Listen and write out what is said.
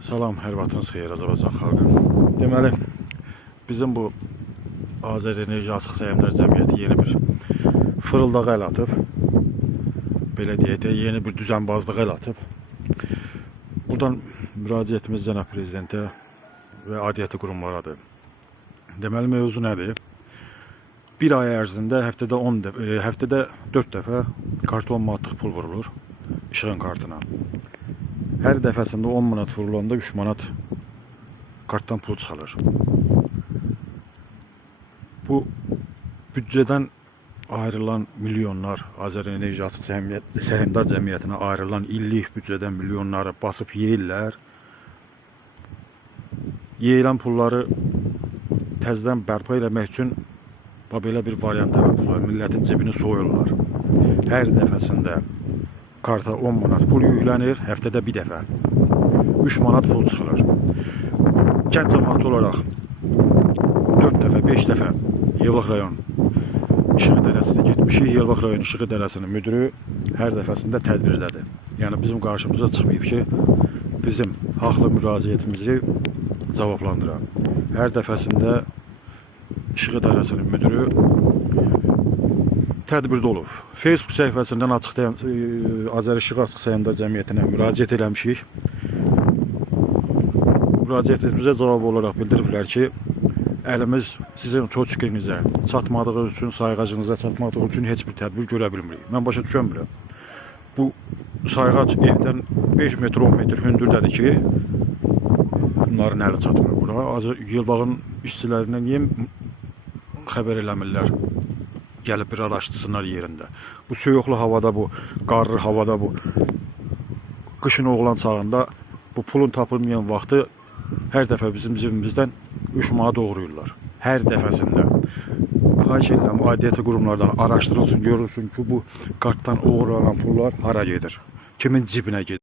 Salam, hər vaxtınız xeyir Azərbaycan xalqı. Deməli, bizim bu Azərenerji Açıq Səhmdar Cəmiyyəti yeni bir fırıldağa əl atıb. Belə deyək də, yeni bir düzənbazlığa əl atıb. Buradan müraciətimiz cənab prezidentə və aidiyyəti qurumlaradır. Deməli, mövzu nədir? Bir ay ərzində həftədə 4 dəfə karton manatlıq pul vurulur işığın kartına. Hər dəfəsində 10 manat vurulanda 3 manat kartdan pul çıxarır. Bu büdcədən ayrılan milyonlar, Azərenerji Açıq Səhmdar Cəmiyyətinə ayrılan illik büdcədən milyonları basıb yeyirlər. Yeyilən pulları təzədən bərpa eləmək üçün belə bir variant yaratırlar. Millətin cebini soyurlar. Hər dəfəsində karta 10 manat pul yüklənir, həftədə bir dəfə 3 manat pul çıxılır. Kənd cəmiyyəti olaraq 4 dəfə, 5 dəfə Yevlax rayon İşıq İdarəsinə getmişik. Yevlax rayon İşıq İdarəsinin müdürü hər dəfəsində tədbirdədir. Yəni bizim qarşımıza çıxmayıb ki, bizim haqlı müraciətimizi cavablandıran. Hər dəfəsində İşıq İdarəsinin müdürü tədbirdə olub. Facebook səhifəsindən Azərenerji Açıq Səhmdar Cəmiyyətinə müraciət eləmişik. Müraciətimizə cavab olaraq bildiriblər ki, əlimiz sizin çocuğunuzə çatmadığı üçün, sayğacınıza çatmadığı üçün heç bir tədbir görə bilmirik. Mən başa düşəmirəm. Bu sayğac evdən 5 metr, 10 metr hündürdədir ki, bunların əli çatmır bura. Yılbağın işçilərindən niyə xəbər eləmirlər? Gəlib bir araşdırsınlar yerində. Bu soyuqlu havada, bu qarlı havada, bu qışın oğlan çağında bu pulun tapılmayan vaxtı hər dəfə bizim cibimizdən 3 manat doğrayırlar. Hər dəfəsində. Xahiş edirəm, aidiyyəti qurumlardan araşdırılsın, görülsün ki, bu kartdan uğurlanan pullar hara gedir? Kimin cibinə gedir?